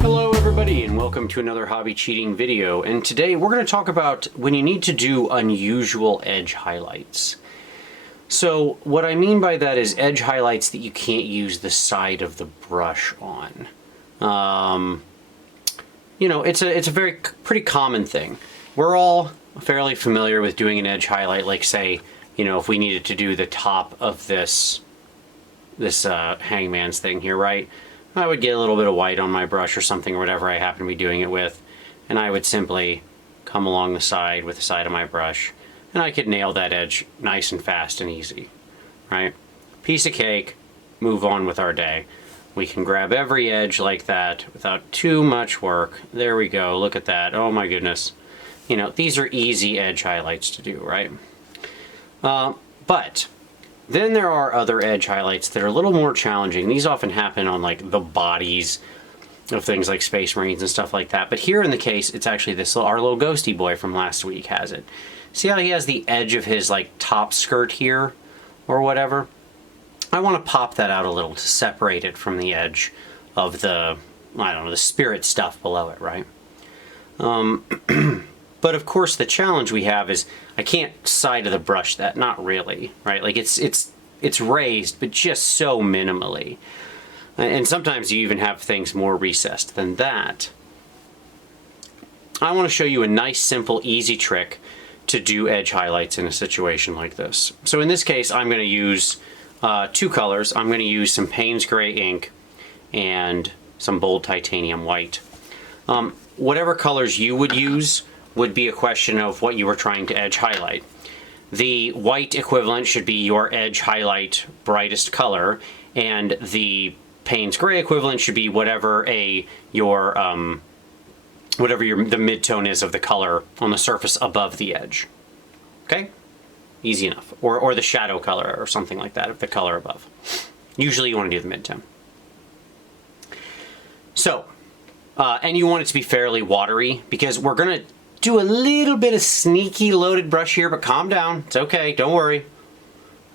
Hello everybody and welcome to another hobby cheating video, and today we're going to talk about when you need to do unusual edge highlights. So what I mean by that is edge highlights that you can't use the side of the brush on. You know, it's a pretty common thing. We're all fairly familiar with doing an edge highlight, like say, you know, if we needed to do the top of this hangman's thing here, right? I would get a little bit of white on my brush or something, or whatever I happen to be doing it with, and I would simply come along the side with the side of my brush, and I could nail that edge nice and fast and easy, right? Piece of cake, move on with our day. We can grab every edge like that without too much work. There we go, look at that, oh my goodness. You know, these are easy edge highlights to do, right? But then there are other edge highlights that are a little more challenging. These often happen on like the bodies of things like Space Marines and stuff like that. But here in the case, it's actually our little ghosty boy from last week has it. See how he has the edge of his like top skirt here or whatever? I want to pop that out a little to separate it from the edge of the, I don't know, the spirit stuff below it, right? But of course the challenge we have is I can't side of the brush that, not really, right? Like it's raised, but just so minimally. And sometimes you even have things more recessed than that. I want to show you a nice, simple, easy trick to do edge highlights in a situation like this. So in this case, I'm going to use two colors. I'm going to use some Payne's Gray ink and some bold titanium white. Whatever colors you would use would be a question of what you were trying to edge highlight. The white equivalent should be your edge highlight brightest color, and the Payne's Gray equivalent should be whatever the midtone is of the color on the surface above the edge. Okay? Easy enough. Or the shadow color or something like that, of the color above. Usually you want to do the midtone. So, and you want it to be fairly watery, because we're going to do a little bit of sneaky loaded brush here, but calm down. It's okay, don't worry.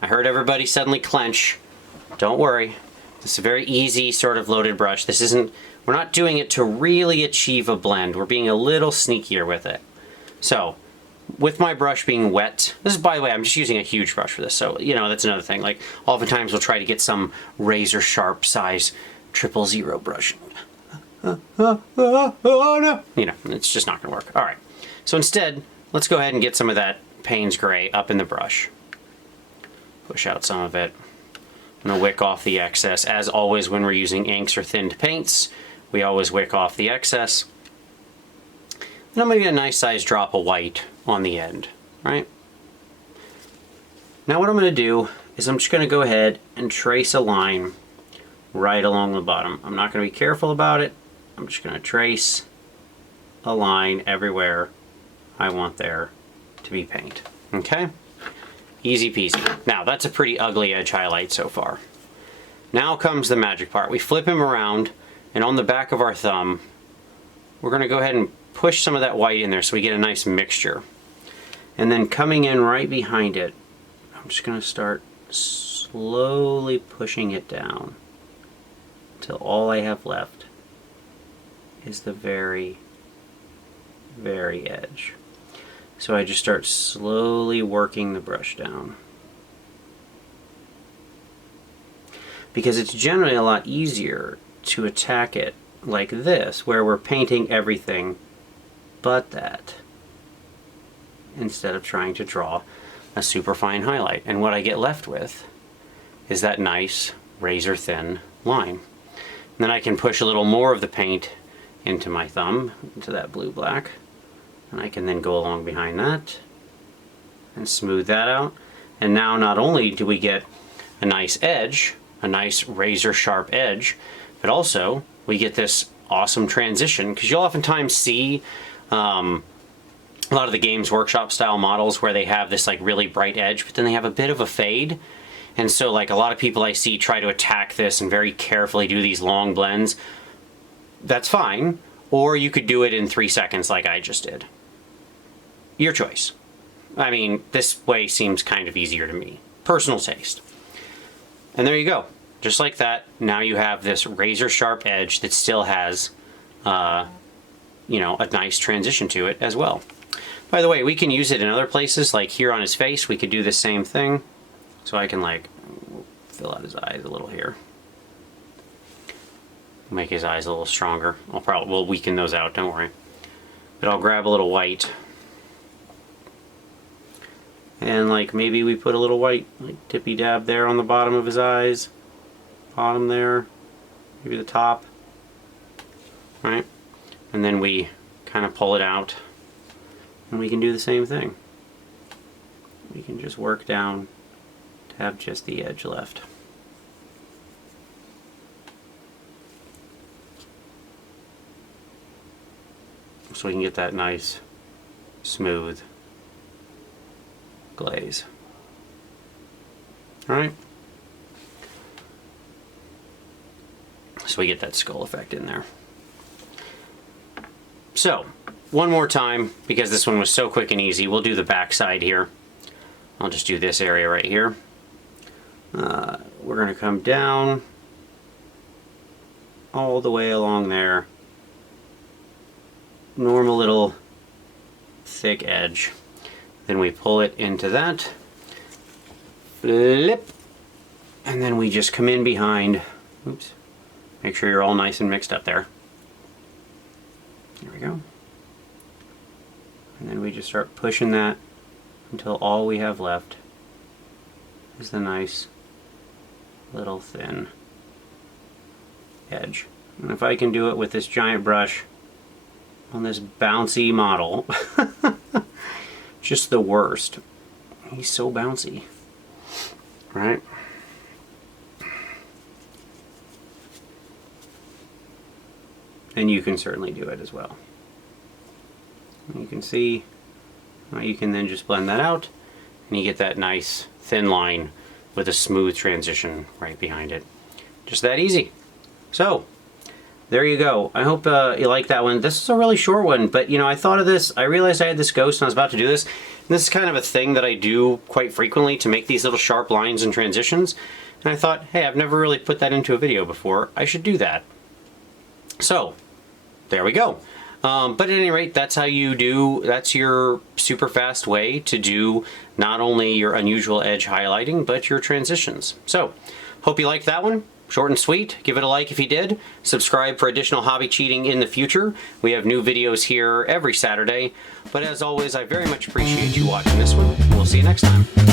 I heard everybody suddenly clench. Don't worry. This is a very easy sort of loaded brush. We're not doing it to really achieve a blend. We're being a little sneakier with it. So, with my brush being wet, this is, by the way, I'm just using a huge brush for this, so, you know, that's another thing. Like, oftentimes we'll try to get some razor sharp size 000 brush. Oh no! You know, it's just not gonna work. All right. So instead, let's go ahead and get some of that Payne's Gray up in the brush. Push out some of it. I'm going to wick off the excess. As always, when we're using inks or thinned paints, we always wick off the excess. And I'm going to get a nice sized drop of white on the end, right? Now what I'm going to do is I'm just going to go ahead and trace a line right along the bottom. I'm not going to be careful about it. I'm just going to trace a line everywhere I want there to be paint. Okay? Easy peasy. Now, that's a pretty ugly edge highlight so far. Now comes the magic part. We flip him around, and on the back of our thumb, we're going to go ahead and push some of that white in there so we get a nice mixture. And then coming in right behind it, I'm just going to start slowly pushing it down until all I have left is the very, very edge. So I just start slowly working the brush down. Because it's generally a lot easier to attack it like this, where we're painting everything but that, instead of trying to draw a super fine highlight. And what I get left with is that nice razor thin line. And then I can push a little more of the paint into my thumb, into that blue-black. And I can then go along behind that and smooth that out. And now not only do we get a nice edge, a nice razor sharp edge, but also we get this awesome transition, because you'll oftentimes see a lot of the Games Workshop style models where they have this like really bright edge, but then they have a bit of a fade. And so like a lot of people I see try to attack this and very carefully do these long blends. That's fine. Or you could do it in 3 seconds like I just did. Your choice. I mean, this way seems kind of easier to me. Personal taste. And there you go. Just like that, now you have this razor sharp edge that still has, you know, a nice transition to it as well. By the way, we can use it in other places, like here on his face, we could do the same thing. So I can like fill out his eyes a little here. Make his eyes a little stronger. We'll weaken those out, don't worry. But I'll grab a little white. And like maybe we put a little white, like tippy dab there on the bottom of his eyes. Bottom there. Maybe the top. Right? And then we kind of pull it out. And we can do the same thing. We can just work down to have just the edge left. So we can get that nice, smooth glaze. Alright? So we get that skull effect in there. So, one more time, because this one was so quick and easy, we'll do the back side here. I'll just do this area right here. We're going to come down all the way along there. Normal little thick edge. Then we pull it into that. Flip. And then we just come in behind. Oops. Make sure you're all nice and mixed up there. There we go. And then we just start pushing that until all we have left is the nice little thin edge. And if I can do it with this giant brush on this bouncy model, just the worst. He's so bouncy, right? And you can certainly do it as well. You can see how you can then just blend that out and you get that nice thin line with a smooth transition right behind it. Just that easy. So there you go. I hope you like that one. This is a really short one, but you know, I thought of this. I realized I had this ghost and I was about to do this. And this is kind of a thing that I do quite frequently to make these little sharp lines and transitions. And I thought, hey, I've never really put that into a video before. I should do that. So there we go. But at any rate, that's how you do, that's your super fast way to do not only your unusual edge highlighting, but your transitions. So, hope you liked that one. Short and sweet. Give it a like if you did. Subscribe for additional hobby cheating in the future. We have new videos here every Saturday. But as always, I very much appreciate you watching this one. We'll see you next time.